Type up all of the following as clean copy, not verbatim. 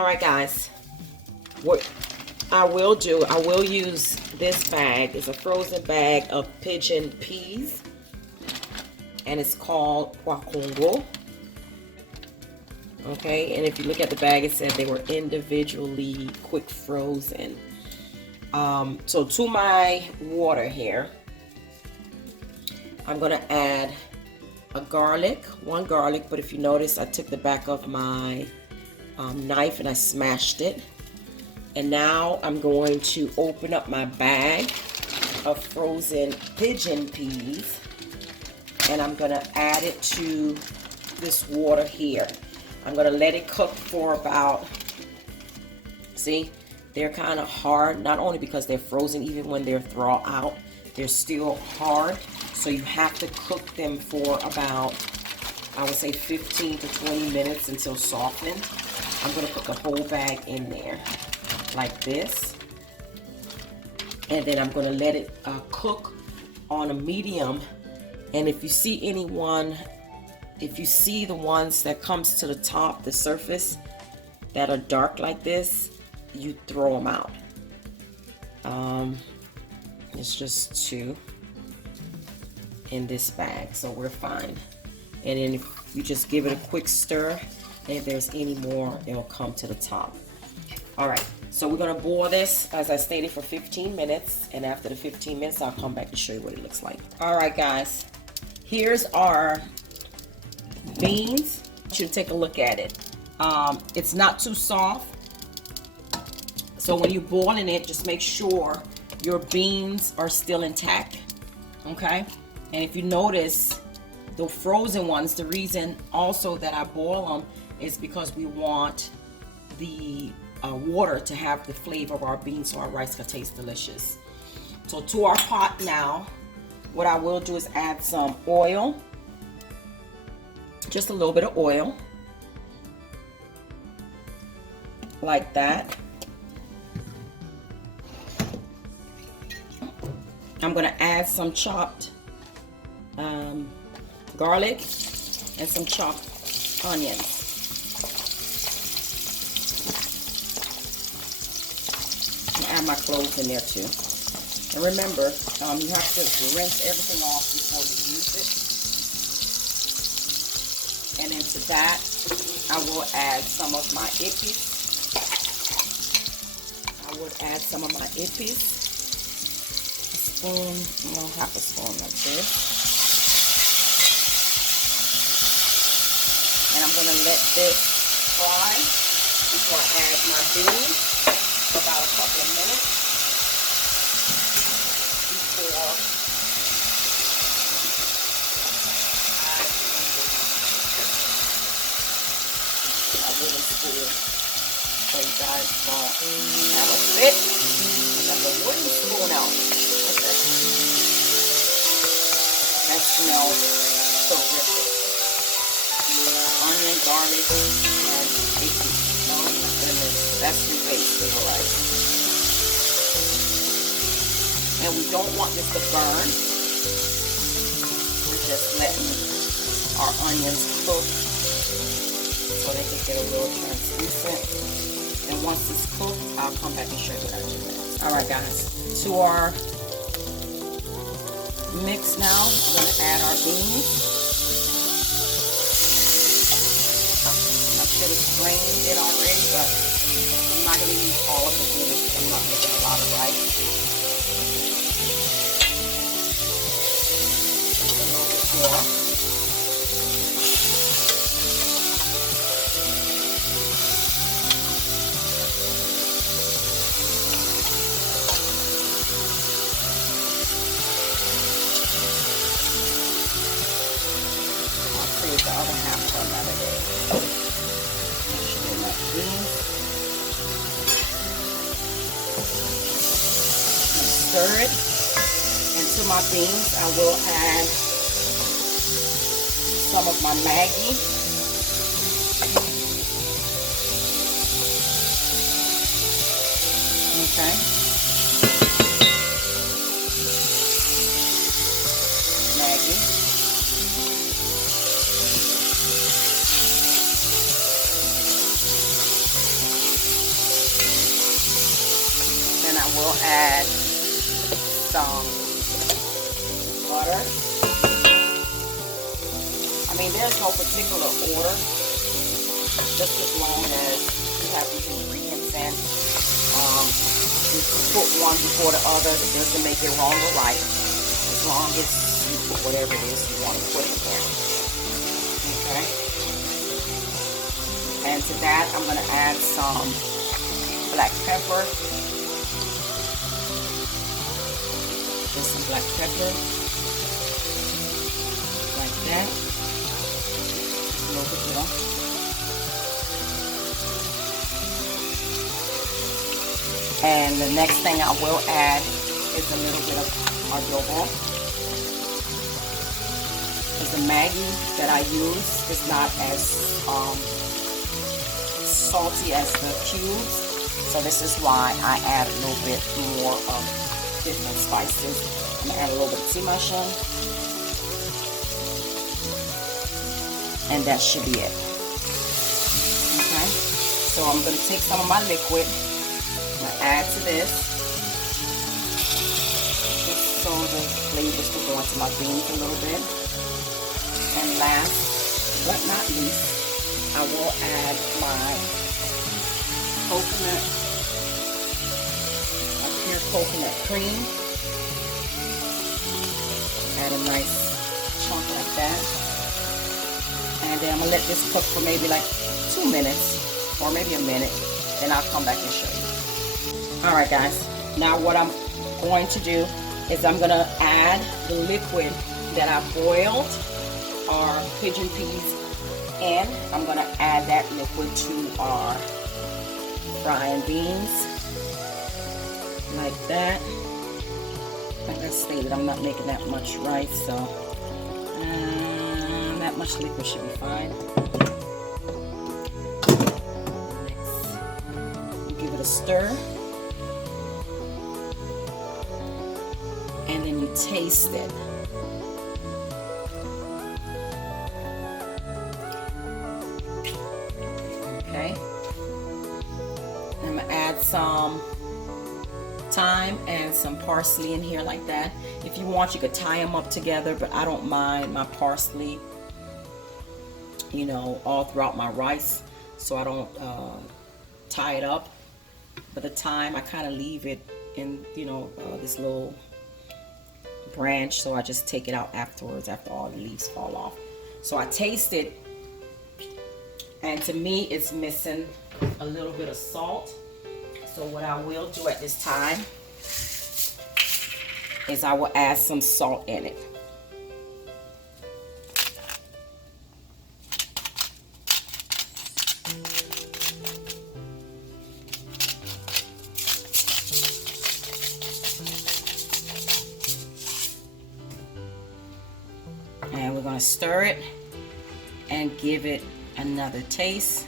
All right, guys. What I will do, I will use this bag. It's a frozen bag of pigeon peas, and it's called congo. Okay, and if you look at the bag, it said they were individually quick frozen. So to my water here, I'm gonna add one garlic, but if you notice, I took the back of my knife and I smashed it. And now I'm going to open up my bag of frozen pigeon peas, and I'm gonna add it to this water here. I'm gonna let it cook for about, see, they're kind of hard, not only because they're frozen, even when they're thawed out, they're still hard. So you have to cook them for about, I would say 15 to 20 minutes until softened. I'm gonna put the whole bag in there like this. And then I'm gonna let it cook on a medium. And if you see if you see the ones that comes to the top, the surface, that are dark like this, you throw them out. It's just 2 in this bag, so we're fine. And then if you just give it a quick stir, and if there's any more, it'll come to the top. All right, so we're gonna boil this, as I stated, for 15 minutes, and after the 15 minutes, I'll come back and show you what it looks like. All right, guys, here's our beans. I want you to take a look at it. It's not too soft, so when you're boiling it, just make sure your beans are still intact, okay? And if you notice, the frozen ones, the reason also that I boil them is because we want the water to have the flavor of our beans so our rice can taste delicious. So to our pot now, what I will do is add some oil, just a little bit of oil, like that. I'm gonna add some chopped garlic and some chopped onions. And add my cloves in there too. And remember, you have to rinse everything off before you use it. And into that, I will add some of my ippies. Half a spoon like this. And I'm gonna let this fry before I add my beans for about a couple of minutes before I wooden spoon, so you guys don't have a fit. I got the wooden spoon out. That smells terrific. Onion, garlic, and bacon. Oh my goodness, that's some bacon, alright. And we don't want this to burn. We're just letting our onions cook so they can get a little translucent. And once it's cooked, I'll come back and show you what I do next. Alright guys, to our mix now, I'm going to add our beans. I should have strained it already, but I'm not going to use all of the beans because I'm not making a lot of rice. A little bit more. The other half for another day. Stir it. And to my beans, I will add some of my Maggi. Okay. Maggi. will add some butter. I mean, there's no particular order, just as long as you have these ingredients in. If you put one before the other, it doesn't make it wrong or right, as long as you put whatever it is you want to put in there. Okay? And to that, I'm going to add some black pepper. Just some black pepper. Like that. A little bit more. And the next thing I will add is a little bit of adobo. Because the Maggi that I use is not as salty as the cubes, so this is why I add a little bit more of different spices. I'm gonna add a little bit of Pigeon, and that should be it. Okay, so I'm gonna take some of my liquid, I'm gonna add to this, just so the flavors will go into my beans a little bit. And last but not least, I will add my coconut, my pure coconut cream. Add a nice chunk like that. And then I'm gonna let this cook for maybe like 2 minutes or maybe a minute. Then I'll come back and show you. All right, guys. Now what I'm going to do is I'm gonna add the liquid that I boiled our pigeon peas in. I'm gonna add that liquid to our frying beans, like that. Like I stated, I'm not making that much rice, so that much liquid should be fine. Next, you give it a stir, and then you taste it. Okay. I'm gonna add some thyme and some parsley in here like that. If you want, you could tie them up together, but I don't mind my parsley, you know, all throughout my rice, so I don't tie it up. But the thyme, I kind of leave it in, you know, this little branch, so I just take it out afterwards after all the leaves fall off. So I taste it, and to me it's missing a little bit of salt. So what I will do at this time is I will add some salt in it. And we're going to stir it and give it another taste.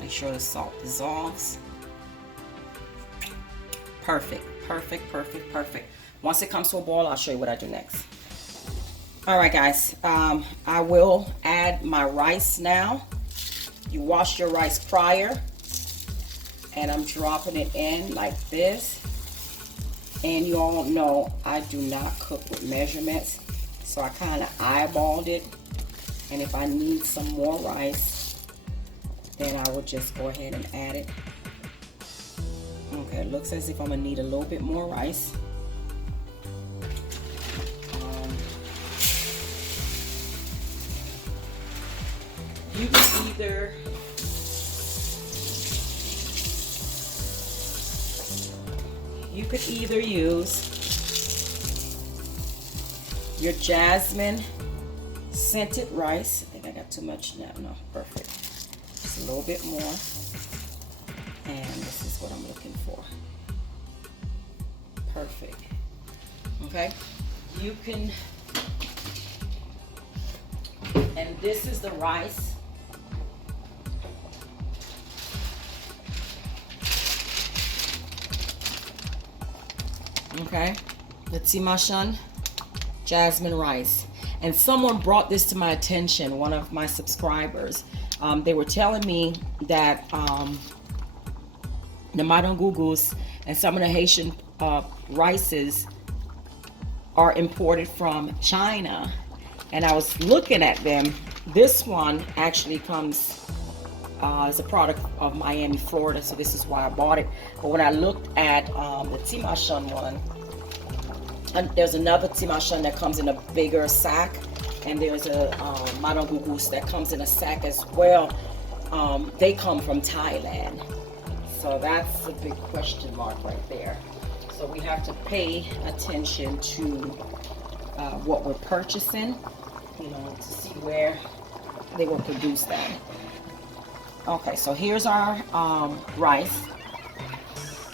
Make sure the salt dissolves. Perfect, perfect, perfect, perfect. Once it comes to a boil, I'll show you what I do next. All right, guys, I will add my rice now. You washed your rice prior, and I'm dropping it in like this. And you all know I do not cook with measurements, so I kind of eyeballed it. And if I need some more rice, then I would just go ahead and add it. Okay, it looks as if I'm gonna need a little bit more rice. You can either use your jasmine scented rice. I think I got too much now. No, perfect. Just a little bit more. And this is what I'm looking for. Perfect. Okay. You can, and this is the rice. Okay, the Pigeon jasmine rice. And someone brought this to my attention, one of my subscribers. They were telling me that the madangugos and some of the Haitian rices are imported from China. And I was looking at them. This one actually comes as a product of Miami, Florida, so this is why I bought it. But when I looked at the Timashun one, and there's another Timashun that comes in a bigger sack, and there's a madangugus that comes in a sack as well. They come from Thailand. So that's a big question mark right there. So we have to pay attention to what we're purchasing, you know, to see where they will produce that. Okay, so here's our rice.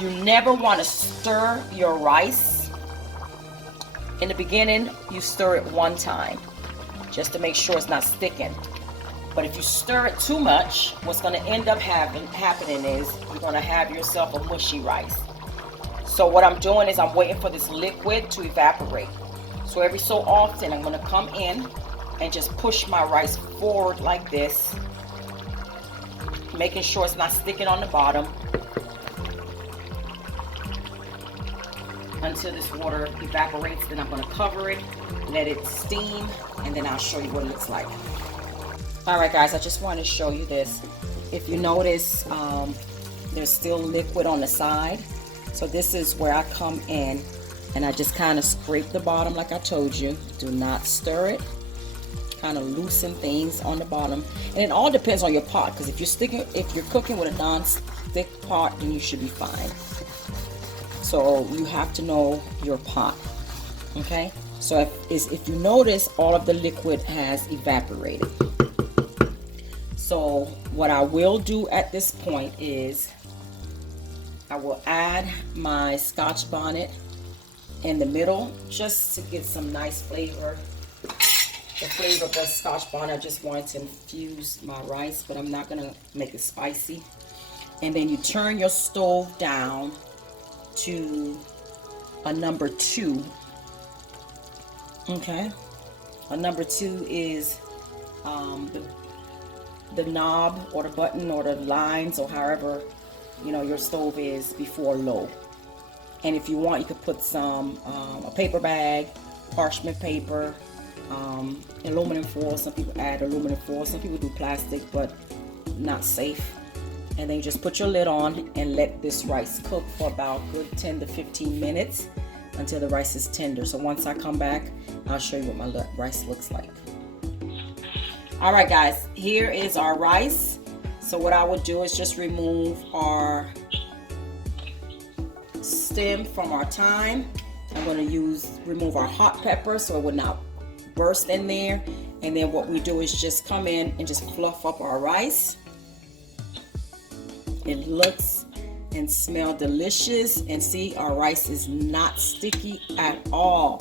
You never want to stir your rice. In the beginning, you stir it one time, just to make sure it's not sticking. But if you stir it too much, what's going to end up happening is you're going to have yourself a mushy rice. So what I'm doing is I'm waiting for this liquid to evaporate. So every so often, I'm going to come in and just push my rice forward like this, making sure it's not sticking on the bottom until this water evaporates. Then I'm going to cover it, let it steam, and then I'll show you what it looks like. All right, guys, I just wanted to show you this. If you notice, there's still liquid on the side. So this is where I come in and I just kind of scrape the bottom like I told you. Do not stir it. Kind of loosen things on the bottom. And it all depends on your pot, because if you're cooking with a non-stick pot, then you should be fine. So you have to know your pot. Okay? So if you notice, all of the liquid has evaporated. So what I will do at this point is I will add my Scotch bonnet in the middle just to get some nice flavor. The flavor of the Scotch bonnet, I just wanted to infuse my rice, but I'm not going to make it spicy. And then you turn your stove down to a number 2. Okay? A number 2 is the knob or the button or the lines or however, you know, your stove is before low. And if you want, you could put some a paper bag, parchment paper, aluminum foil. Some people add aluminum foil, some people do plastic, but not safe. And then you just put your lid on and let this rice cook for about good 10 to 15 minutes until the rice is tender. So once I come back, I'll show you what my rice looks like. All right, guys, here is our rice. So what I would do is just remove our stem from our thyme. I'm going to remove our hot pepper so it would not burst in there. And then what we do is just come in and just fluff up our rice. It looks and smells delicious, and see, our rice is not sticky at all.